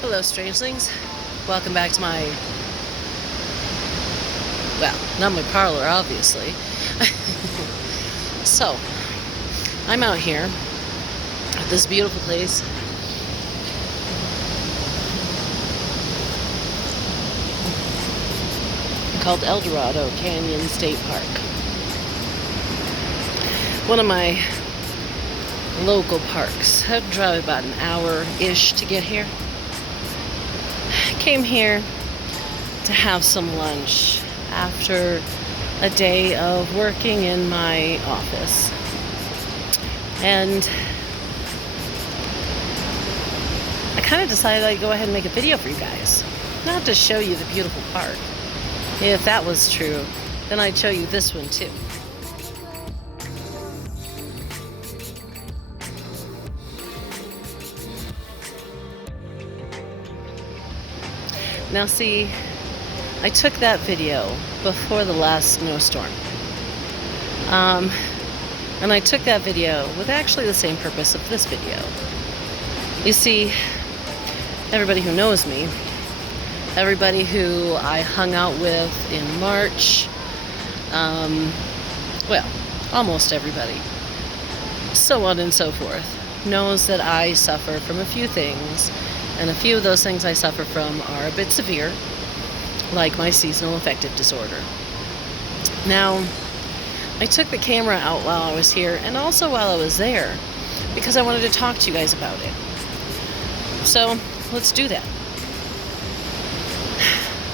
Hello, strangelings. Welcome back to my, well, not my parlor, obviously. So, I'm out here at this beautiful place. Called El Dorado Canyon State Park. One of my local parks. I had to drive about an hour-ish to get here. Came here to have some lunch after a day of working in my office. And I kind of decided I'd go ahead and make a video for you guys. Not to show you the beautiful park. If that was true, then I'd show you this one too. Now see, I took that video before the last snowstorm. And I took that video with actually the same purpose of this video. You see, everybody who knows me, everybody who I hung out with in March, well, almost everybody, so on and so forth, knows that I suffer from a few things. And a few of those things I suffer from are a bit severe, like my seasonal affective disorder. Now, I took the camera out while I was here and also while I was there because I wanted to talk to you guys about it. So, let's do that.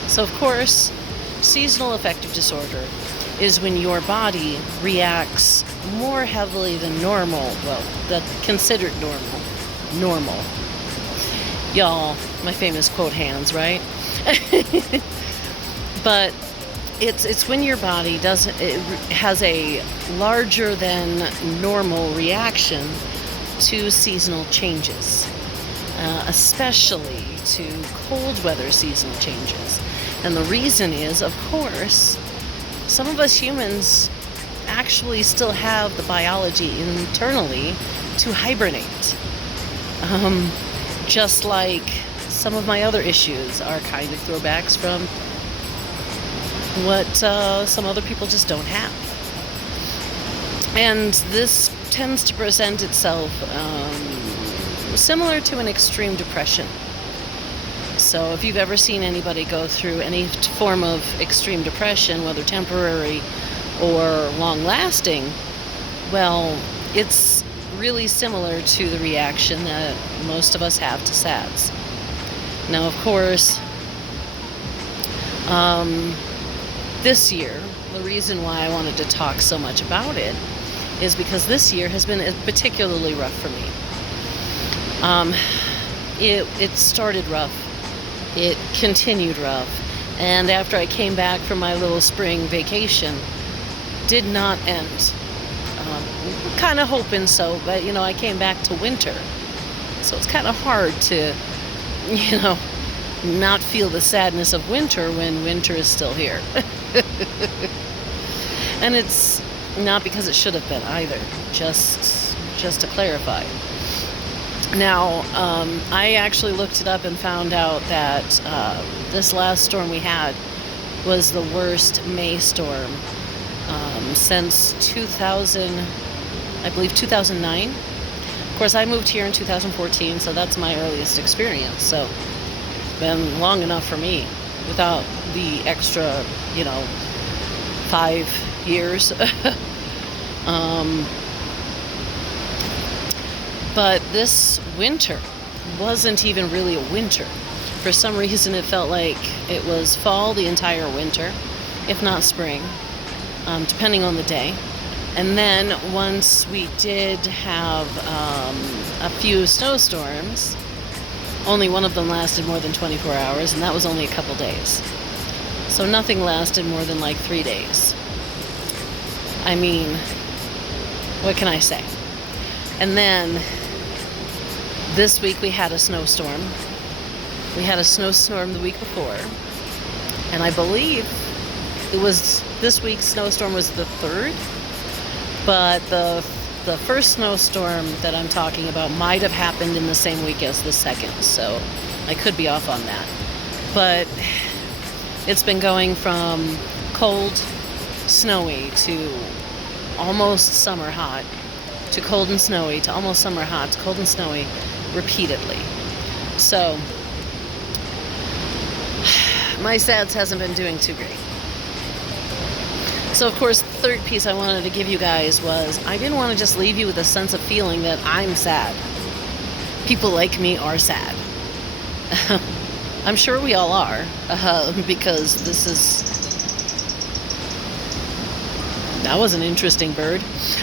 So, of course, seasonal affective disorder is when your body reacts more heavily than normal, well, that's considered normal. Y'all, my famous quote hands, right? But it's when your body has a larger than normal reaction to seasonal changes, especially to cold weather seasonal changes. And the reason is, of course, some of us humans actually still have the biology internally to hibernate. Just like some of my other issues are kind of throwbacks from what some other people just don't have. And this tends to present itself similar to an extreme depression. So if you've ever seen anybody go through any form of extreme depression, whether temporary or long-lasting, well, it's really similar to the reaction that most of us have to SADS. Now, of course, this year, the reason why I wanted to talk so much about it is because this year has been particularly rough for me. It started rough, it continued rough, and after I came back from my little spring vacation, did not end. Kind of hoping so, but I came back to winter, so it's kind of hard to not feel the sadness of winter when winter is still here. And it's not because it should have been either, just to clarify. Now, I actually looked it up and found out that this last storm we had was the worst May storm since 2009. Of course, I moved here in 2014, so that's my earliest experience. So, it's been long enough for me without the extra, 5 years. But this winter wasn't even really a winter. For some reason, it felt like it was fall the entire winter, if not spring, depending on the day. And then once we did have a few snowstorms, only one of them lasted more than 24 hours, and that was only a couple days. So nothing lasted more than like 3 days. I mean, what can I say? And then this week we had a snowstorm. We had a snowstorm the week before, and I believe it was this week's snowstorm was the 3rd. But the first snowstorm that I'm talking about might have happened in the same week as the second. So I could be off on that. But it's been going from cold, snowy to almost summer hot, to cold and snowy, to almost summer hot, to cold and snowy, repeatedly. So my SADS hasn't been doing too great. So of course, the third piece I wanted to give you guys was I didn't want to just leave you with a sense of feeling that I'm sad. People like me are sad. I'm sure we all are, because that was an interesting bird,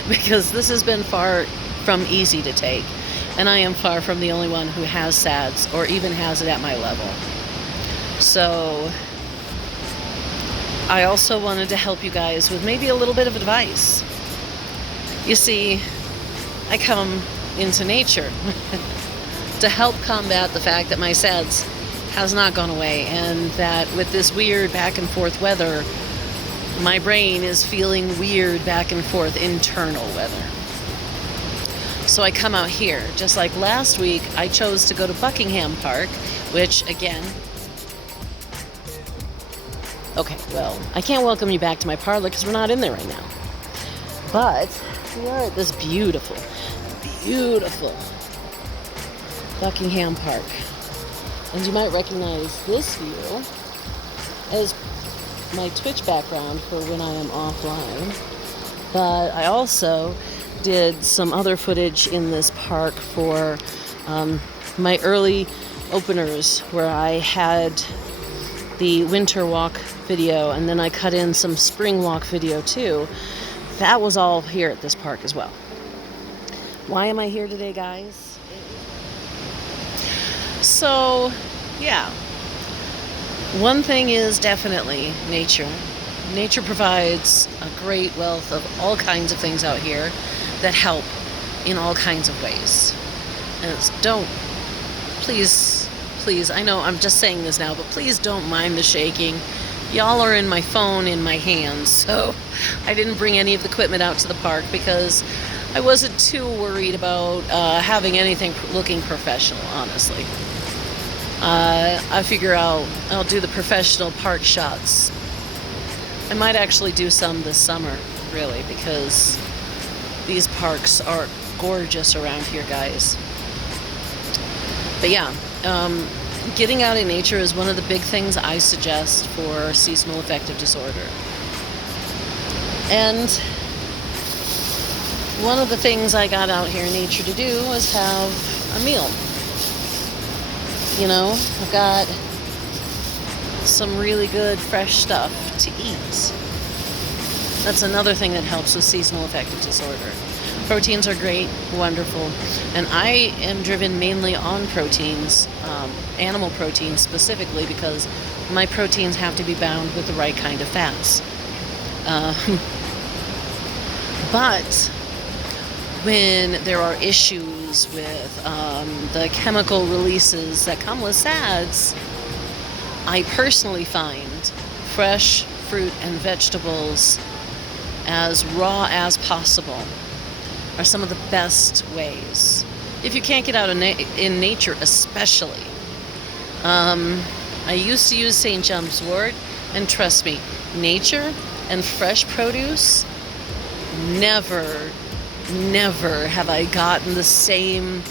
because this has been far from easy to take, and I am far from the only one who has SADS or even has it at my level. So I also wanted to help you guys with maybe a little bit of advice. You see, I come into nature to help combat the fact that my SADS has not gone away, and that with this weird back and forth weather, my brain is feeling weird back and forth internal weather. So I come out here. Just like last week, I chose to go to Buckingham Park, which again, okay, well, I can't welcome you back to my parlor because we're not in there right now. But we are at this beautiful, beautiful Buckingham Park. And you might recognize this view as my Twitch background for when I am offline. But I also did some other footage in this park for my early openers, where I had the winter walk video, and then I cut in some spring walk video too. That was all here at this park as well. Why am I here today, guys? So, yeah. One thing is definitely nature. Nature provides a great wealth of all kinds of things out here that help in all kinds of ways. And please, I know I'm just saying this now, but please don't mind the shaking. Y'all are in my phone in my hands, so I didn't bring any of the equipment out to the park because I wasn't too worried about having anything looking professional, honestly. I figure I'll do the professional park shots. I might actually do some this summer, really, because these parks are gorgeous around here, guys. But yeah, getting out in nature is one of the big things I suggest for seasonal affective disorder. And one of the things I got out here in nature to do was have a meal. You know, I've got some really good fresh stuff to eat. That's another thing that helps with seasonal affective disorder. Proteins are great, wonderful, and I am driven mainly on proteins, animal proteins specifically, because my proteins have to be bound with the right kind of fats. But when there are issues with the chemical releases that come with SADS, I personally find fresh fruit and vegetables as raw as possible are some of the best ways. If you can't get out in nature, especially. I used to use St. John's wort, and trust me, nature and fresh produce, never have I gotten the same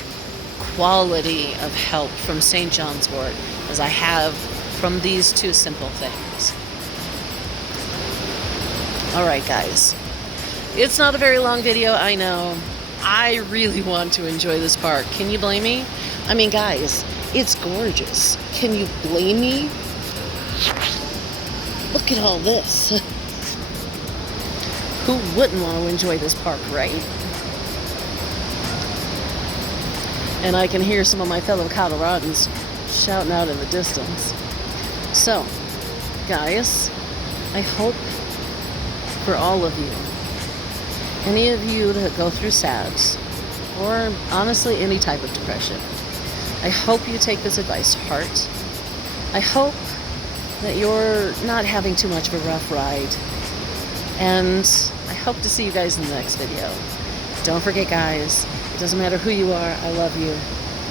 quality of help from St. John's wort as I have from these two simple things. All right, guys. It's not a very long video, I know. I really want to enjoy this park. Can you blame me? I mean, guys, it's gorgeous. Can you blame me? Look at all this. Who wouldn't want to enjoy this park, right? And I can hear some of my fellow Coloradans shouting out in the distance. So, guys, I hope for all of you, any of you that go through SADS, or honestly any type of depression, I hope you take this advice to heart. I hope that you're not having too much of a rough ride. And I hope to see you guys in the next video. Don't forget, guys, it doesn't matter who you are, I love you.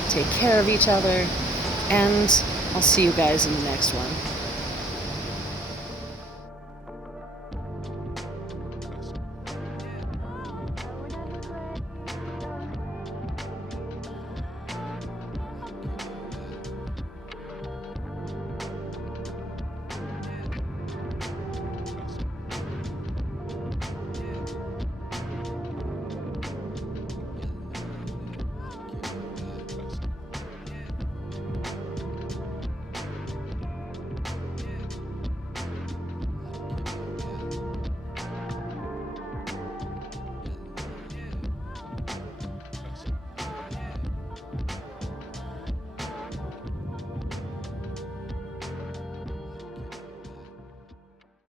Take care of each other. and I'll see you guys in the next one.